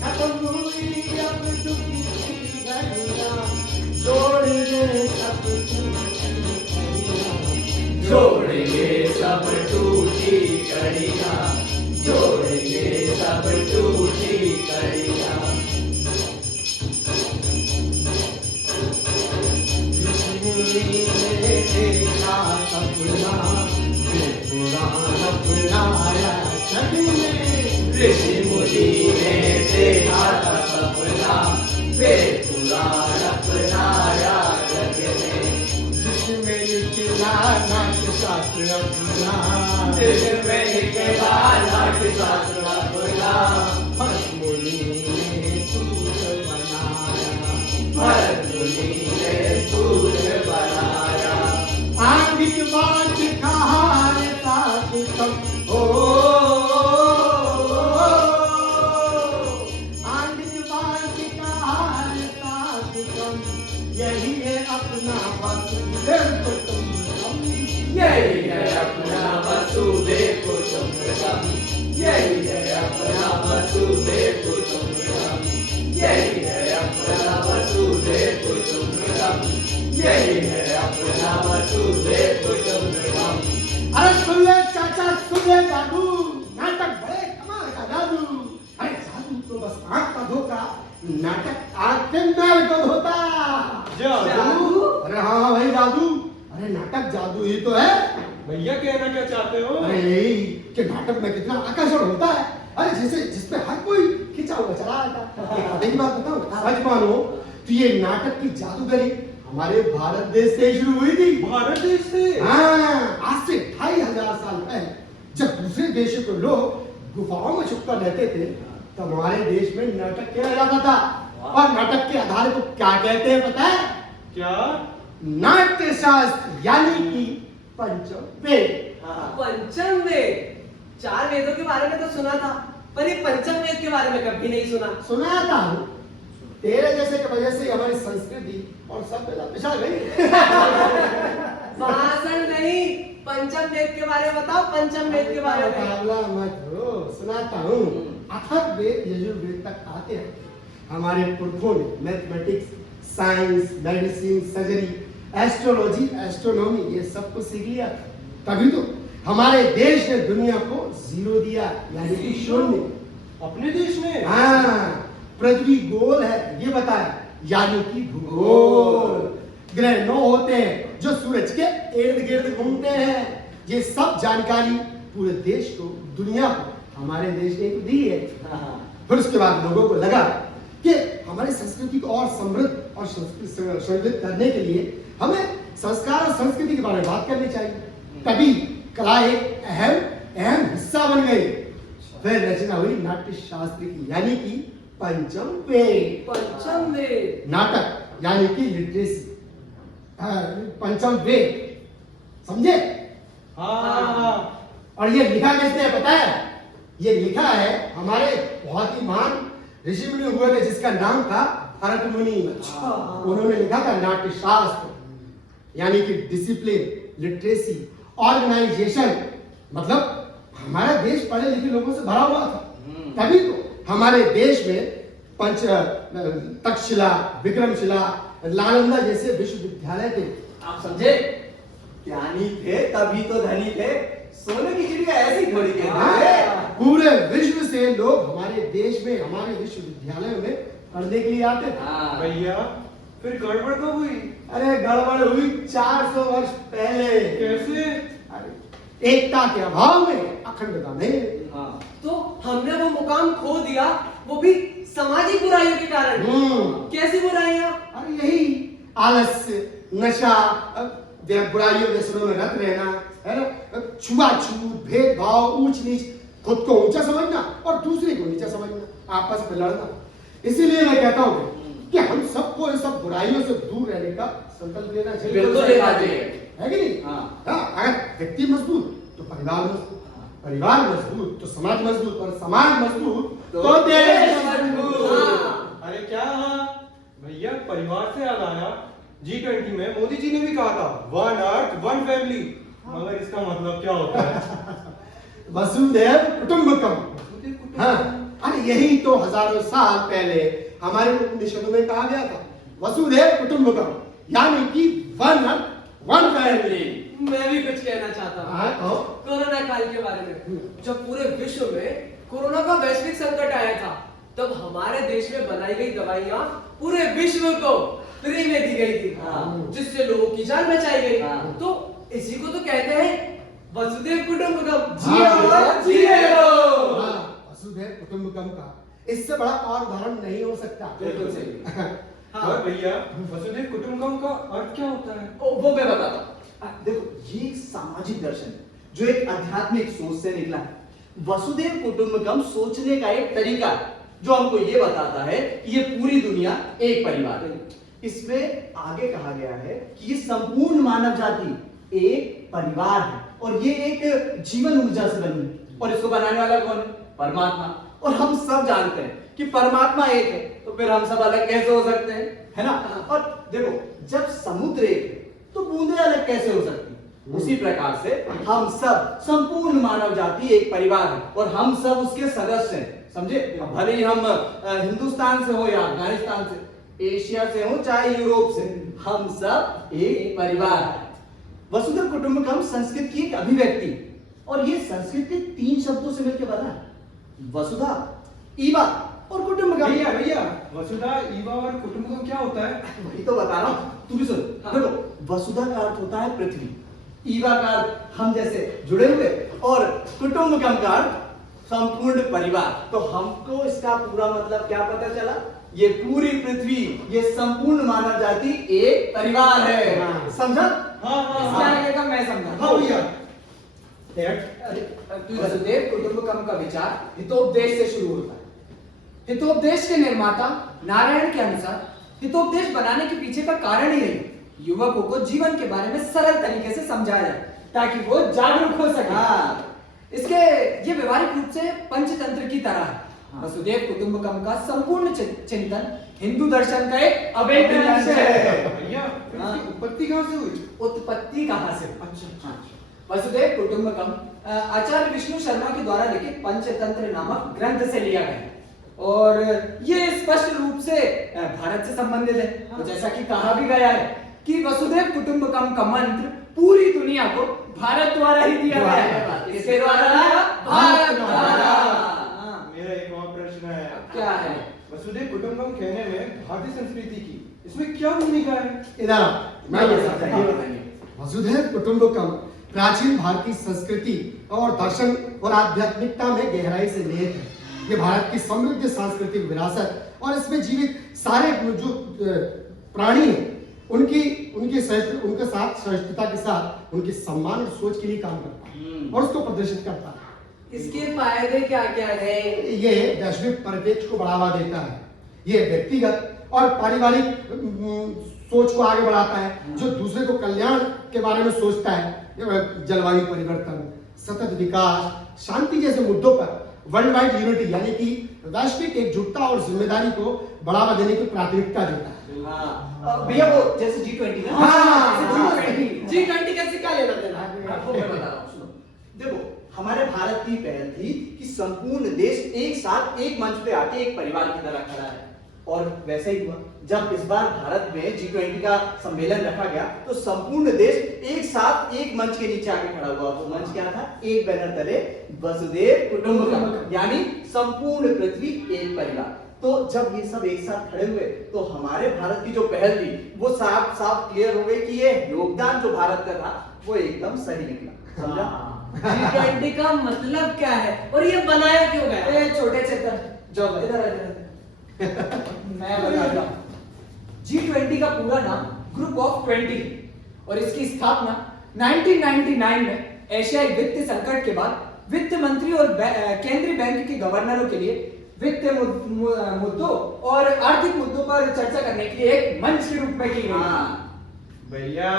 खत्म हुई अब दुखी की घड़ियां, जोड़ेंगे सब जोड़ेंगे सब टूटी कड़ियां, जोड़ेंगे सब टूटी कड़ियां। देखा सपना पुराना अपनाया जग में, ऋषि मुनि ने देखा था सपना, वे पुराण अपनाया जग में। जिसमें निकला नाट्यशास्त्र अपना, जिसमें निकला नाट्यशास्त्र अपना, भरत मुनि ने सूत्र बनाया, भरत मुनि ने सूत्र बनाया। आंगिक बांझ कहार साधिकम हो, आंगिक बांझ कहार साधिकम, यही है अपना वसुदेव कुटुंबकम। यही है अपना वसुदेव कुटुंबकम, यही है अपना वसुदेव कुटुंबकम, यही है अपना वसुदेव कुटुंबकम, यही है अपना वसुदेव कुटुंबकम। अरे सुन ले चाचा, सुन ले जादू, नाटक बड़े कमाल का जादू। अरे जादू तो बस आंख का धोखा, नाटक आंख के मैल को धोता। जादू? अरे हाँ भाई जादू। अरे नाटक जादू ही तो है। भैया कहना क्या चाहते हो? अरे यही कि नाटक में कितना आकर्षण होता है। अरे जैसे जिसपे हर कोई खिंचा हुआ चला आता है। एक बात बताओ, आज मानो तो ये नाटक की जादूगरी हमारे भारत देश से शुरू हुई थी। भारत देश से? हाँ, आज से 2500 साल पहले जब दूसरे देशों के लोग गुफाओं में छुपकर रहते थे, तब हमारे देश में नाटक किया जाता था। और नाटक के आधार को क्या कहते हैं पता है? क्या? नाट्य शास्त्र, यानी कि पंचम वेद। पंचम वेद? 4 वेदों के बारे में तो सुना था, पर ये पंचम वेद के बारे में कभी नहीं सुना। सुनाता हूँ, तेरे जैसे की वजह से हमारी संस्कृति और सभ्यता पिछड़ गई। भाषण नहीं, पंचम वेद के बारे में बताओ, पंचम वेद के बारे में। मुकाबला मत करो, सुनाता हूँ। अथर्ववेद यजुर्वेद तक आते हैं हमारे पुरखों ने mathematics, science, medicine, surgery, astrology, astronomy ये सब कुछ सीख लिया। तभी तो हमारे देश ने दुनिया को जीरो दिया, यानी कि शून्य। अपने देश में? हाँ, पृथ्वी गोल है ये बताया, यानी कि भूगोल। ग्रह 9 होते हैं जो सूरज के इर्द गिर्द घूमते हैं। ये सब जानकारी पूरे देश को, दुनिया को हमारे देश ने तो दी है। फिर उसके बाद लोगों को लगा कि हमारी संस्कृति को और समृद्ध और संरक्षित करने के लिए हमें संस्कार और संस्कृति के बारे में बात करनी चाहिए। तभी कला एक अहम हिस्सा बन गई। फिर रचना हुई नाट्य शास्त्र की, यानी कि पंचम वेद। पंचम वेद? नाटक यानी कि लिटरेसी, पंचम वेद, समझे? हाँ। और ये लिखा किसने है पता है? ये लिखा है हमारे बहुत ही महान ऋषि मुनि हुए थे, जिसका नाम था भरत मुनि। उन्होंने लिखा था नाट्य शास्त्र, यानी कि डिसिप्लिन, लिटरेसी, ऑर्गेनाइजेशन। मतलब हमारा देश पढ़े लिखे लोगों से भरा हुआ था। तभी तो हमारे देश में तक्षशिला, विक्रमशिला, नालंदा जैसे विश्वविद्यालय थे। आप समझे? ज्ञानी थे तभी तो धनी थे। सोने की चिड़िया ऐसी थोड़ी कहते हैं। पूरे विश्व से लोग हमारे देश में, हमारे विश्वविद्यालयों में पढ़ने के लिए आते थे। भैया फिर गड़बड़ कब हुई? अरे गड़बड़ हुई 400 वर्ष पहले। कैसे? अरे एकता के अभाव में, अखंडता नहीं। तो हमने वो मुकाम खो दिया, वो भी सामाजिक बुराइयों के कारण। कैसी बुराइयां? अरे यही आलस्य, नशा, बुराइयों व्यसनों में रत रहना, है ना, छुआछूत, भेदभाव, ऊंच नीच, खुद को ऊंचा समझना और दूसरे को नीचा समझना, आपस में लड़ना। इसीलिए मैं कहता हूँ कि हम सबको इन सब बुराइयों से दूर रहने का संकल्प लेना चाहिए। बिल्कुल लेना चाहिए, है कि नहीं? अगर व्यक्ति मजबूत तो परिवार मजबूत, परिवार मजबूत तो समाज मजबूत, और समाज मजबूत तो देश मजबूत। अरे क्या? भैया परिवार से याद आया, G20 में मोदी जी ने भी कहा था 1 अर्थ 1 फैमिली, मगर इसका मतलब क्या होता है? वसुधैव कुटुंबकम। हाँ, अरे यही तो हजारों साल पहले हमारे उपनिषदों में कहा गया था, वसुधैव कुटुंबकम, यानी कि वन फैमिली। मैं भी कुछ कहना चाहता हूँ। हाँ, कहो। कोरोना काल के बारे में, जब पूरे विश्व में कोरोना का वैश्विक संकट आया था, तब हमारे देश में बनाई गई दवाइयाँ पूरे विश्व को फ्री में दी गई थी, जिससे लोगों की जान बचाई गई। तो इसी को तो कहते हैं वसुधैव कुटुंबकम। वसुधैव कुटुंबकम का इससे बड़ा और उदाहरण नहीं हो सकता। बिल्कुल सही। और भैया वसुधैव कुटुंबकम का अर्थ क्या होता है? वो मैं बताता हूँ। देखो, ये एक सामाजिक दर्शन है जो एक आध्यात्मिक सोच से निकला है। वसुधैव कुटुंबकम सोचने का एक तरीका है जो हमको ये बताता है कि ये पूरी दुनिया एक परिवार है। इसमें आगे कहा गया है कि ये संपूर्ण मानव जाति एक परिवार है और ये एक जीवन ऊर्जा से बनी है। और इसको बनाने वाला कौन है? परमात्मा। और हम सब जानते हैं कि परमात्मा एक है, तो फिर हम सब अलग कैसे हो सकते हैं, है ना? और देखो, जब समुद्र एक है तो बूंदे अलग कैसे हो सकती हैं? उसी प्रकार से हम सब संपूर्ण मानव जाति एक परिवार है और हम सब उसके सदस्य हैं। समझे? भले ही हम हिंदुस्तान से हो या अफगानिस्तान से, एशिया से हो चाहे यूरोप से, हम सब एक परिवार है। वसुधैव कुटुंबकम संस्कृत की एक अभिव्यक्ति और ये संस्कृत के 3 शब्दों से मिलकर बना है, वसुधा, ईवा और कुटुंबकम। भैया वसुधा, ईवा और कुटुंबकम क्या होता है? वही तो बता रहा हूँ, तू भी सुन। देखो, वसुधा का अर्थ होता है पृथ्वी, ईवा का अर्थ हम जैसे जुड़े हुए और कुटुंबकम का अर्थ संपूर्ण परिवार। तो हमको इसका पूरा मतलब क्या पता चला? ये पूरी पृथ्वी, ये संपूर्ण मानव जाति एक परिवार है। समझा? इसके आगे का मैं समझा। हाँ भैया। वसुधैव कुटुंबकम का विचार हितोपदेश से शुरू होता है। हितोपदेश के निर्माता नारायण के अनुसार हितोपदेश बनाने के पीछे का कारण ही है युवकों को जीवन के बारे में सरल तरीके से समझाया जाए ताकि वो जागरूक हो सके। इसके ये व्यवहारिक रूप से पंचतंत्र की तरह है। वसुधैव कुटुंबकम का संपूर्ण चिंतन हिंदू दर्शन का एक अभिन्न अंश है। भैया इसकी उत्पत्ति कहाँ से हुई? उत्पत्ति कहाँ से? अच्छा। वसुधैव कुटुंबकम आचार्य विष्णु शर्मा के द्वारा लिखित पंचतंत्र नामक ग्रंथ से लिया गया है और ये स्पष्ट रूप से भारत से संबंधित है। तो जैसा कि कहा भी गया है कि वसुधैव कुटुंबकम का मंत्र पूरी दुनिया को भारत द्वारा ही दिया गया है। इसके द्वारा भारत द्वारा। मेरा एक और प्रश्न है। क्या है? वसुधैव कुटुंबकम कहने में भारतीय संस्कृति की इसमें क्या भूमिका है? इधर मैं ये बताइए। वसुधैव कुटुंबकम प्राचीन भारतीय संस्कृति और दर्शन और आध्यात्मिकता में गहराई से निहित है। ये भारत की समृद्ध सांस्कृतिक विरासत और इसमें जीवित सारे जो प्राणी हैं उनके साथ सहिष्णुता के साथ उनके सम्मान और सोच के लिए काम करता है और उसको प्रदर्शित करता है। इसके फायदे क्या क्या है? ये वैश्विक परिप्रेक्ष्य को बढ़ावा देता है, ये व्यक्तिगत और पारिवारिक सोच को आगे बढ़ाता है, जो दूसरे को कल्याण के बारे में सोचता है। जलवायु परिवर्तन, सतत विकास, शांति जैसे मुद्दों पर वर्ल्ड वाइड यूनिटी यानी कि वैश्विक एकजुटता और जिम्मेदारी को बढ़ावा देने की प्राथमिकता देता है। भैया वो जैसे G20 ना, G20 कैसे क्या लेना देना? आपको मैं बता रहा हूँ, सुनो। देखो, हमारे भारत की पहल थी कि संपूर्ण देश एक साथ एक मंच पे आके एक परिवार की तरह खड़ा है और वैसे ही हुआ। जब इस बार भारत में G20 का सम्मेलन रखा गया तो संपूर्ण देश एक साथ एक मंच के नीचे आके खड़ा हुआ। वो मंच क्या था? एक बैनर तले वसुधैव कुटुंबकम, यानी संपूर्ण पृथ्वी एक परिवार। तो जब ये सब एक साथ खड़े हुए तो हमारे भारत की जो पहल थी वो साफ साफ क्लियर हो गई कि ये योगदान जो भारत का था वो एकदम सही निकला। समझा? G20 का मतलब क्या है और ये बनाया क्यों गया? छोटे चेतन जो इधर मैं बताता हूँ। G20 का पूरा नाम ग्रुप ऑफ 20 और इसकी स्थापना 1999 में एशियाई वित्त संकट के बाद वित्त मंत्री और केंद्रीय बैंक के गवर्नरों के लिए वित्त मुद्दों और आर्थिक मुद्दों पर चर्चा करने के लिए एक मंच के रूप में की गई। भैया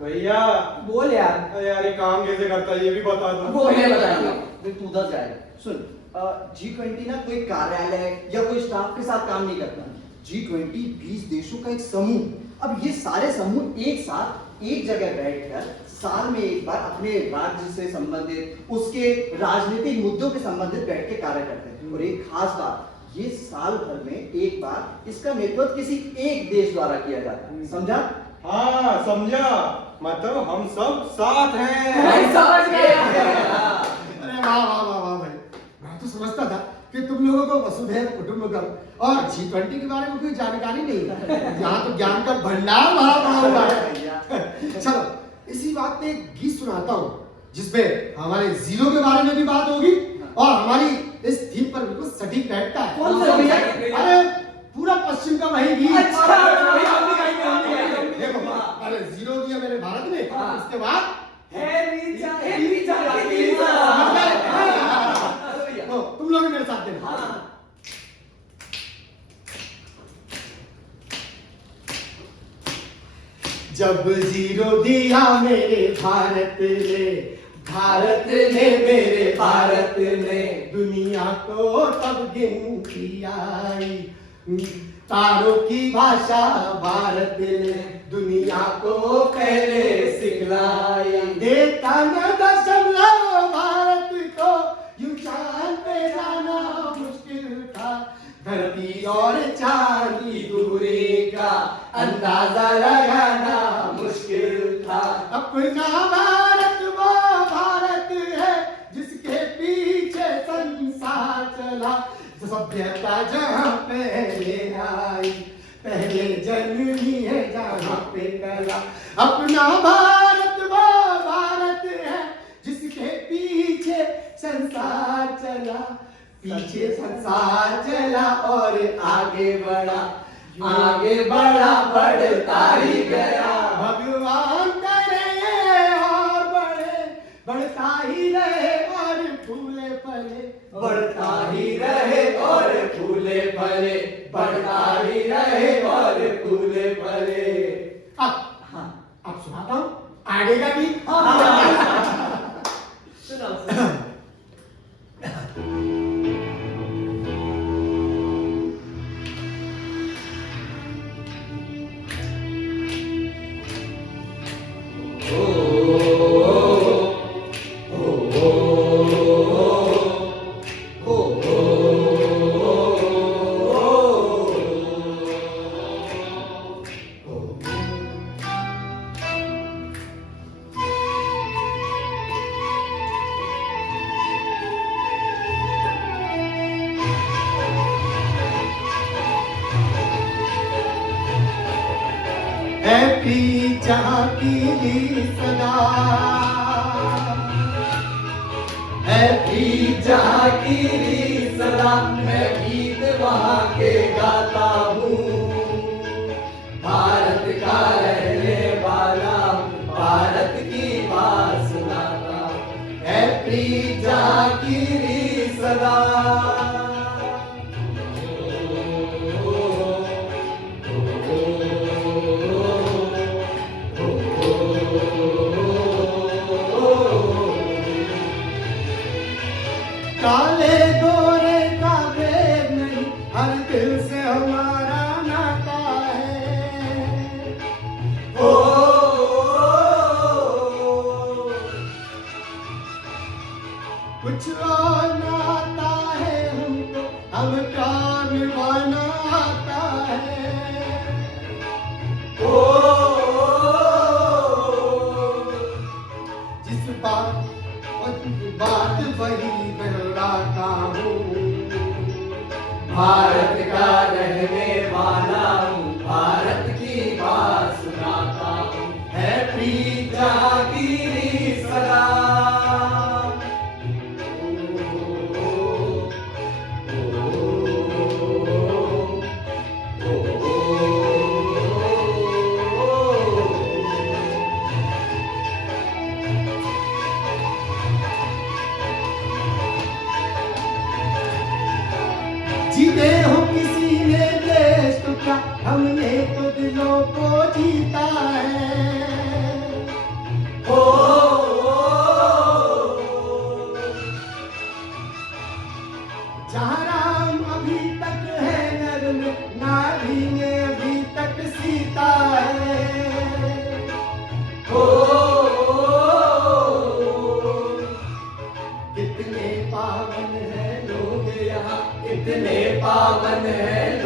भैया बोल यार। यार ये काम कैसे करता है ये भी बता दो। वो मैं बताऊंगा। तू उधर जाएगा। सुन, G20 ना कोई कार्यालय या कोई स्टाफ के साथ काम नहीं करता। G20 20 देशों का एक समूह। अब ये सारे समूह एक साथ एक जगह बैठकर साल में एक बार अपने राज्य से संबंधित उसके राजनीतिक मुद्दों के संबंधित बैठ के कार्य करते हैं। और एक खास बात, ये साल भर में एक बार इसका नेतृत्व किसी एक देश द्वारा किया जाता है। समझा? हाँ समझा, मतलब हम सब साथ हैं। भाई समझ गए। अरे वाह वाह वाह वाह भाई, मैं तो समझता था कि तुम लोगों को वसुधैव कुटुंबकम और G20 के बारे में कोई जानकारी नहीं है। यहाँ तो ज्ञान का भंडार भरा पड़ा हुआ है। चलो इसी बात पे एक गीत सुनाता हूँ जिसमें हमारे जीरो के बारे में भी बात होगी और हमारी इस थीम पर बिल्कुल सटीक बैठता है। कौन सा भैया? अरे पूरा पश्चिम का वही गीत। अच्छा, देखो, अरे जीरो दिया मेरे भारत ने, उसके बाद तो तुम लोग भी मेरे साथ देना। जब जीरो दिया मेरे भारत ने मेरे भारत ने दुनिया को तब गिनती आई। तारों की भाषा भारत ने दुनिया को पहले सिखलाई। देता न दशमलव भारत को यूं चांद पे जाना मुश्किल था। धरती और चांद की दूरी का अंदाजा लगाना मुश्किल था। अपना भारत वो भारत है जिसके पीछे संसार चला। सभ्यता जहाँ पहले आई, पहले जन्मी है जहाँ पे कला। अपना भारत वो भारत है जिसके पीछे संसार चला। पीछे संसार चला और आगे बढ़ा बढ़ता ही गया। भगवान करे और बढ़ता ही रहे और फूले फले। बढ़ता ही रहे और फूले फले। बढ़ता ही रहे और फूले फले। अब सुनाता हूँ आगे का भी। सुनाओ। जहाँ की सदा है, जहाँ की सदा मैं गीत वहाँ के गाता हूँ। भारत का रहने वाला हूँ, भारत की बात सुनाता है। प्रीत जहाँ की सदा काले गोरे का भेद नहीं, हर दिल से हमारा नाता है। ओ कुछ और नाता है हमको, हम प्यार निभाना आता है। ओ जिस बात वही दोहराता हूँ। भारत का रहने वाला हूँ, भारत की बात सुनाता हूँ। है प्रीत जहाँ की सदा। जीते हो किसी ने देश तो क्या, हमने तो दिलों को जीता है। ओ जहाँ राम अभी तक है नर में, नारी ने अभी तक सीता है। ओ कितने पावन है